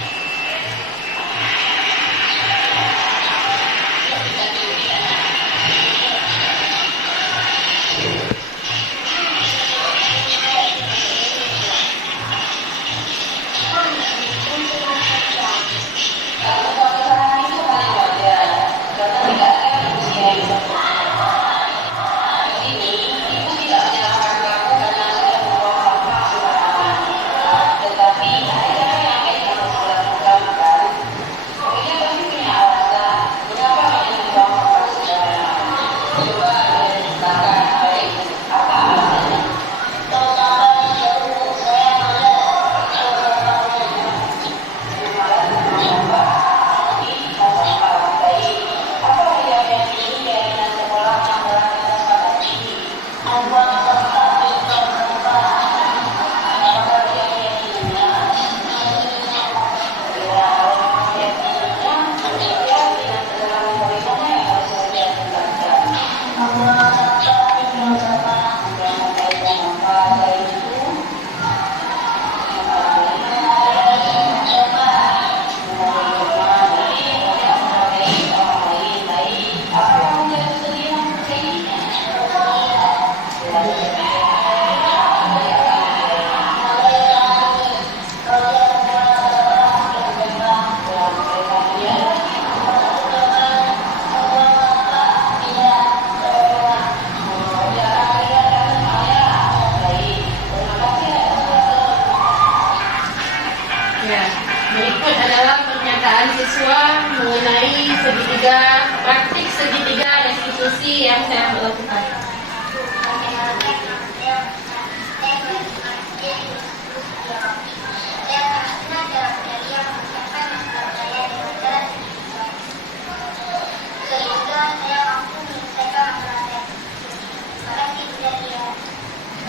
Berikut adalah pernyataan siswa mengenai praktik segitiga restitusi yang saya lakukan.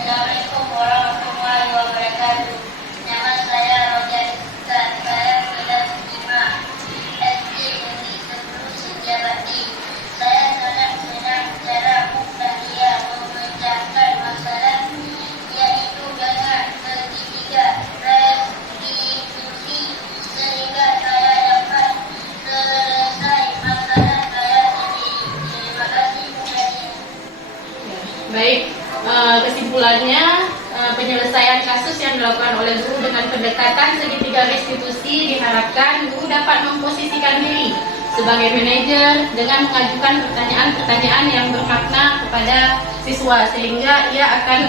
Assalamualaikum warahmatullahi wabarakatuh. Nama saya Roja Iska. Saya kelas 5 SD Negeri 10 Setiabakti. Saya sangat senang cara Muhtadiyah memecahkan masalah yaitu dengan segitiga restitusi sehingga saya dapat selesai masalah saya sendiri. Terima kasih Muhtadiyah. Baik, kesimpulannya penyelesaian kasus yang dilakukan oleh guru dengan pendekatan segitiga restitusi diharapkan guru dapat memposisikan diri sebagai manajer dengan mengajukan pertanyaan-pertanyaan yang bermakna kepada siswa sehingga ia akan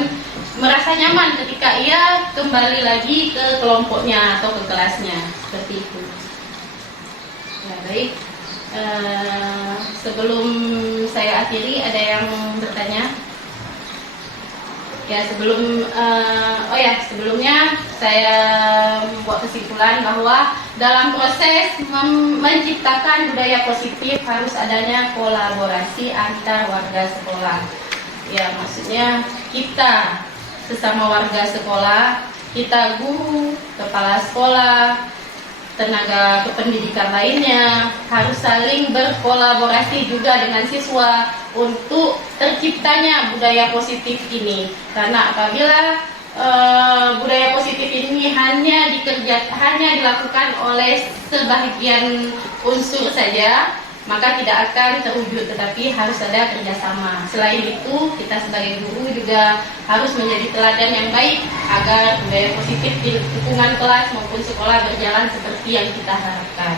merasa nyaman ketika ia kembali lagi ke kelompoknya atau ke kelasnya, seperti itu. Ya, baik. Sebelum saya akhiri, ada yang bertanya? Ya, sebelumnya saya membuat kesimpulan bahwa dalam proses menciptakan budaya positif harus adanya kolaborasi antar warga sekolah. Ya, maksudnya kita sesama warga sekolah, kita guru, kepala sekolah, tenaga kependidikan lainnya harus saling berkolaborasi juga dengan siswa untuk terciptanya budaya positif ini. Karena apabila budaya positif ini hanya dilakukan oleh sebagian unsur saja, maka tidak akan terwujud, tetapi harus ada kerjasama. Selain itu, kita sebagai guru juga harus menjadi teladan yang baik agar budaya positif di lingkungan kelas maupun sekolah berjalan seperti yang kita harapkan.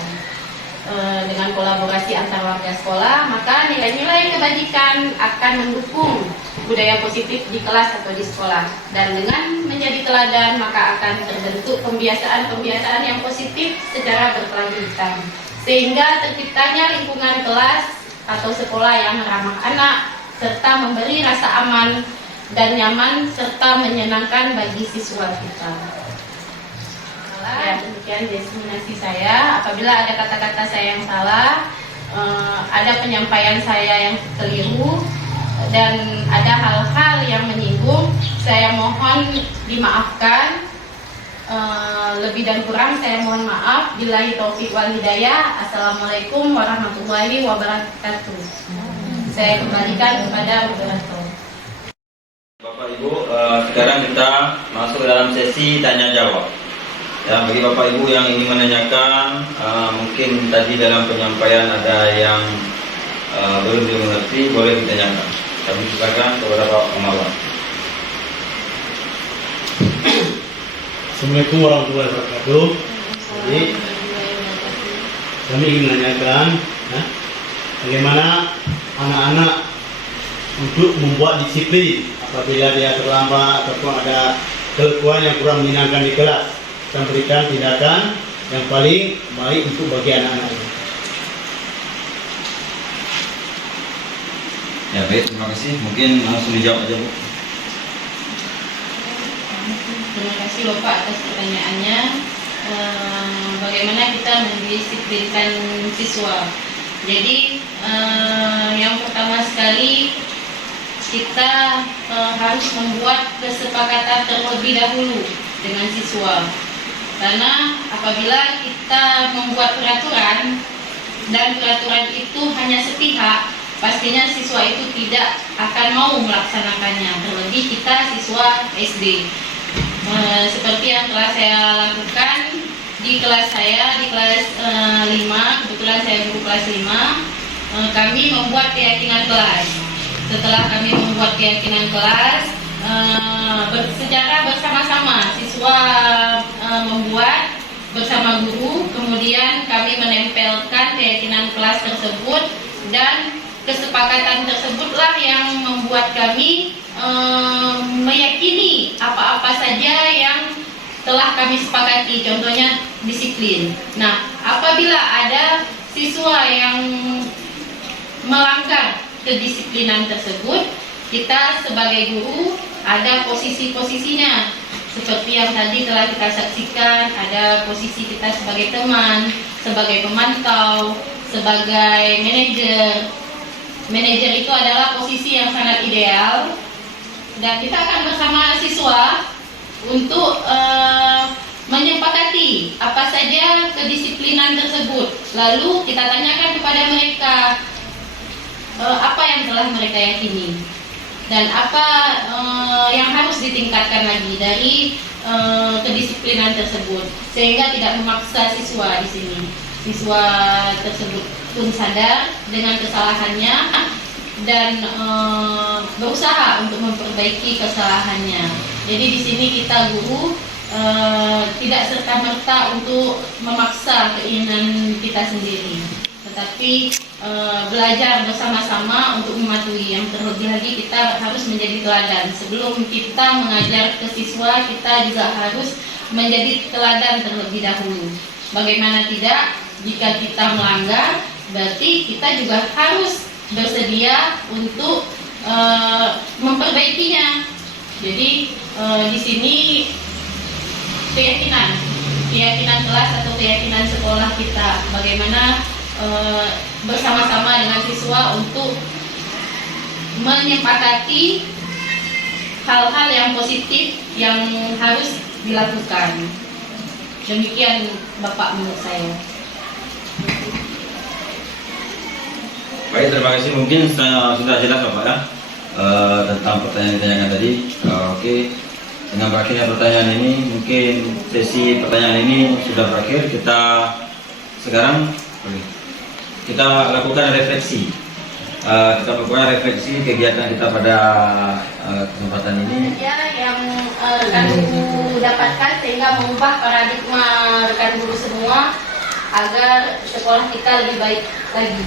Dengan kolaborasi antar warga sekolah, maka nilai-nilai kebajikan akan mendukung budaya positif di kelas atau di sekolah. Dan dengan menjadi teladan, maka akan terbentuk pembiasaan-pembiasaan yang positif secara berkelanjutan, sehingga terciptanya lingkungan kelas atau sekolah yang ramah anak, serta memberi rasa aman dan nyaman, serta menyenangkan bagi siswa kita. Ya, demikian diseminasi saya. Apabila ada kata-kata saya yang salah, ada penyampaian saya yang keliru, dan ada hal-hal yang menyinggung, saya mohon dimaafkan. Lebih dan kurang saya mohon maaf. Billahi taufik wal hidayah. Assalamualaikum warahmatullahi wabarakatuh. Saya kembalikan kepada moderator. Bapak Ibu, sekarang kita masuk ke dalam sesi tanya jawab. Ya, bagi Bapak Ibu yang ingin menanyakan, mungkin tadi dalam penyampaian ada yang belum dimengerti, boleh ditanyakan. Kami silakan kepada Pak Marwan. Assalamualaikum warahmatullahi wabarakatuh. Jadi kami ingin menanyakan bagaimana anak-anak untuk membuat disiplin apabila dia terlambat ataupun ada kelakuan yang kurang menyenangkan di kelas, dan berikan tindakan yang paling baik untuk bagi anak-anak ini. Ya baik, terima kasih. Mungkin langsung dijawab aja Bu. Terima kasih Bapak atas pertanyaannya. Bagaimana kita mendisiplinkan siswa? Jadi yang pertama sekali kita harus membuat kesepakatan terlebih dahulu dengan siswa. Karena apabila kita membuat peraturan dan peraturan itu hanya sepihak, pastinya siswa itu tidak akan mau melaksanakannya. Terlebih kita siswa SD. Seperti yang telah saya lakukan di kelas saya, di kelas 5, kebetulan saya guru kelas 5, kami membuat keyakinan kelas. Setelah kami membuat keyakinan kelas, secara bersama-sama siswa membuat bersama guru, kemudian kami menempelkan keyakinan kelas tersebut, dan kesepakatan tersebutlah yang membuat kami meyakini apa-apa saja yang telah kami sepakati, contohnya disiplin. Nah, apabila ada siswa yang melanggar kedisiplinan tersebut, kita sebagai guru ada posisi-posisinya. Seperti yang tadi telah kita saksikan, ada posisi kita sebagai teman, sebagai pemantau, sebagai manajer. Manajer itu adalah posisi yang sangat ideal, dan kita akan bersama siswa untuk menyepakati apa saja kedisiplinan tersebut. Lalu kita tanyakan kepada mereka apa yang telah mereka yakini dan apa yang harus ditingkatkan lagi dari kedisiplinan tersebut, sehingga tidak memaksa siswa di sini. Siswa tersebut pun sadar dengan kesalahannya dan berusaha untuk memperbaiki kesalahannya. Jadi di sini kita guru tidak serta-merta untuk memaksa keinginan kita sendiri, tetapi belajar bersama-sama untuk mematuhi. Yang terlebih lagi kita harus menjadi teladan. Sebelum kita mengajar ke siswa, kita juga harus menjadi teladan terlebih dahulu. Bagaimana tidak, jika kita melanggar, berarti kita juga harus bersedia untuk memperbaikinya. Jadi di sini keyakinan kelas atau keyakinan sekolah kita, bagaimana bersama-sama dengan siswa untuk menyepakati hal-hal yang positif yang harus dilakukan. Demikian Bapak menurut saya. Baik, terima kasih. Mungkin sudah jelas Bapak ya tentang pertanyaan yang ditanyakan tadi. Oke, dengan berakhirnya pertanyaan ini, mungkin sesi pertanyaan ini sudah berakhir. Kita sekarang kita lakukan refleksi. Kita lakukan refleksi kegiatan kita pada kesempatan ini. Yang rekan guru dapatkan sehingga mengubah paradigma rekan guru semua agar sekolah kita lebih baik lagi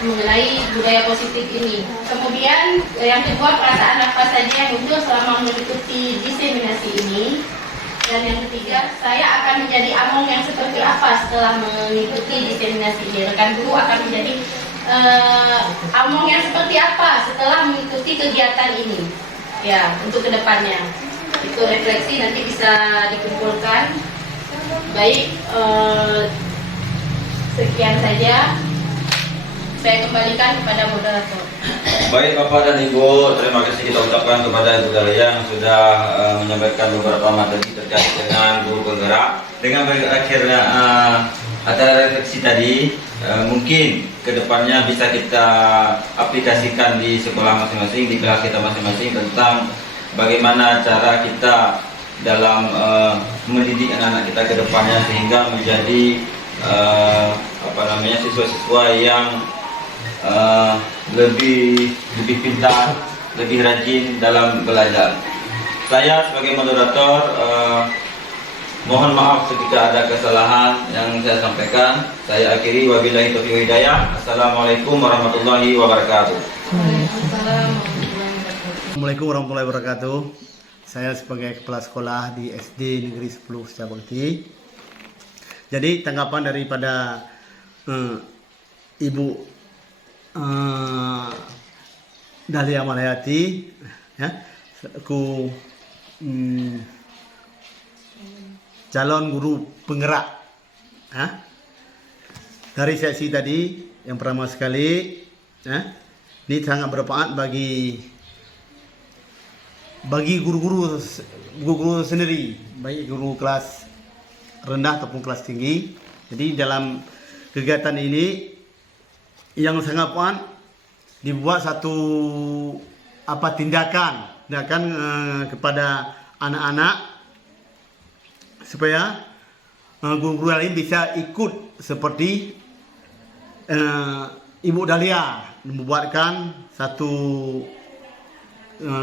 mengenai budaya positif ini. Kemudian yang kedua, perasaan apa saja yang muncul selama mengikuti diseminasi ini. Dan yang ketiga, saya akan menjadi among yang seperti apa setelah mengikuti diseminasi ini. Rekan guru akan menjadi among yang seperti apa setelah mengikuti kegiatan ini. Ya, untuk kedepannya. Itu refleksi nanti bisa dikumpulkan. Baik, sekian saja. Saya kembalikan kepada moderator. Baik Bapak dan Ibu, terima kasih kita ucapkan kepada Ibu Dahlia yang sudah menyampaikan beberapa materi terkait dengan guru penggerak. Dengan berakhirnya acara refleksi tadi, mungkin kedepannya bisa kita aplikasikan di sekolah masing-masing, di kelas kita masing-masing tentang bagaimana cara kita dalam mendidik anak-anak kita ke depannya sehingga menjadi siswa-siswa yang lebih pintar, lebih rajin dalam belajar. Saya sebagai moderator mohon maaf jika ada kesalahan yang saya sampaikan. Saya akhiri, wabillahi taufiq wal hidayah. Assalamualaikum warahmatullahi wabarakatuh. Assalamualaikum warahmatullahi wabarakatuh. Saya sebagai kepala sekolah di SD Negeri 10 Setiabakti. Jadi tanggapan daripada Ibu Dahlia Malhayati, ya, aku calon guru penggerak, ya. Dari sesi tadi yang pertama sekali, ya, ini sangat bermanfaat bagi guru-guru sendiri, baik guru kelas rendah ataupun kelas tinggi. Jadi dalam kegiatan ini yang sangat penting dibuat satu tindakan kepada anak-anak supaya guru-guru lain bisa ikut seperti Ibu Dahlia membuatkan satu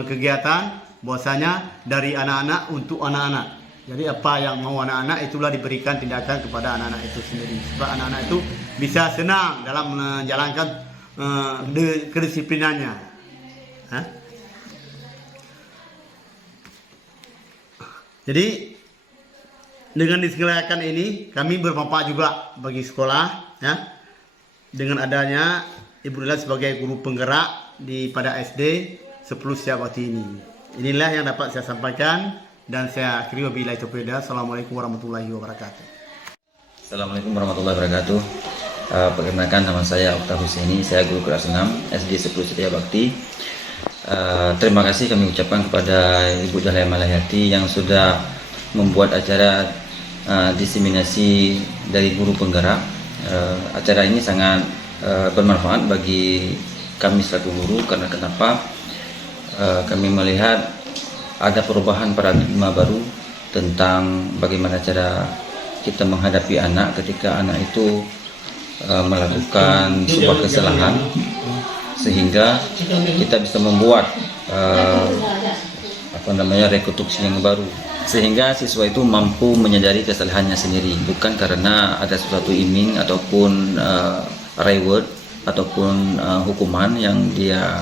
kegiatan bahwasanya dari anak-anak untuk anak-anak. Jadi apa yang mau anak-anak itulah diberikan tindakan kepada anak-anak itu sendiri. Sebab anak-anak itu bisa senang dalam menjalankan kedisiplinannya. Jadi dengan diselenggarakan ini kami bermanfaat juga bagi sekolah, ya. Dengan adanya Ibu Dahlia sebagai guru penggerak pada SD 10 Setiabakti ini. Inilah yang dapat saya sampaikan. Dan saya akhiri, wabillahi taufiq wal hidayah. Assalamualaikum warahmatullahi wabarakatuh. Assalamualaikum warahmatullahi wabarakatuh. Perkenalkan, nama saya Okta Husaini, saya guru kelas 6 SD 10 Setiabakti. Terima kasih kami ucapkan kepada Ibu Dahlia Malhayati yang sudah membuat acara diseminasi dari guru penggerak. Acara ini sangat bermanfaat bagi kami selaku guru, karena kenapa? Kami melihat ada perubahan paradigma baru tentang bagaimana cara kita menghadapi anak ketika anak itu melakukan sebuah kesalahan, sehingga kita bisa membuat rekonstruksi yang baru, sehingga siswa itu mampu menyadari kesalahannya sendiri, bukan karena ada sesuatu iming ataupun reward ataupun hukuman yang dia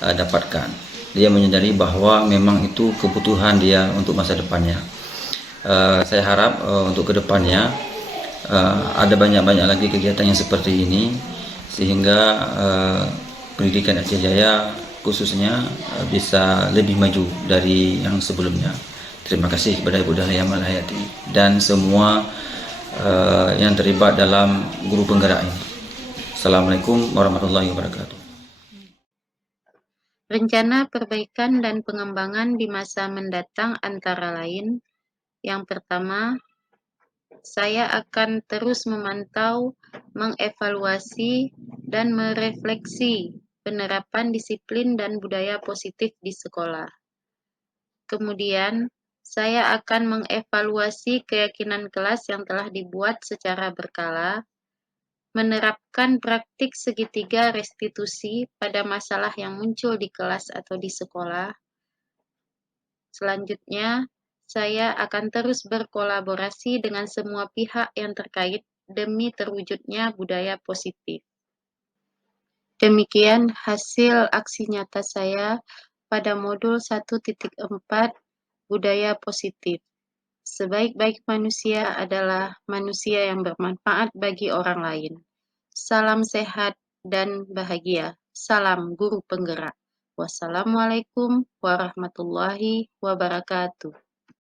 dapatkan. Dia menyadari bahwa memang itu kebutuhan dia untuk masa depannya. Saya harap untuk kedepannya ada banyak-banyak lagi kegiatan yang seperti ini, sehingga pendidikan Aceh Jaya khususnya bisa lebih maju dari yang sebelumnya. Terima kasih kepada Ibu Dahlia Malhayati dan semua yang terlibat dalam guru penggerak ini. Assalamualaikum warahmatullahi wabarakatuh. Rencana perbaikan dan pengembangan di masa mendatang antara lain, yang pertama, saya akan terus memantau, mengevaluasi, dan merefleksi penerapan disiplin dan budaya positif di sekolah. Kemudian, saya akan mengevaluasi keyakinan kelas yang telah dibuat secara berkala, menerapkan praktik segitiga restitusi pada masalah yang muncul di kelas atau di sekolah. Selanjutnya, saya akan terus berkolaborasi dengan semua pihak yang terkait demi terwujudnya budaya positif. Demikian hasil aksi nyata saya pada modul 1.4 budaya positif. Sebaik-baik manusia adalah manusia yang bermanfaat bagi orang lain. Salam sehat dan bahagia. Salam guru penggerak. Wassalamualaikum warahmatullahi wabarakatuh.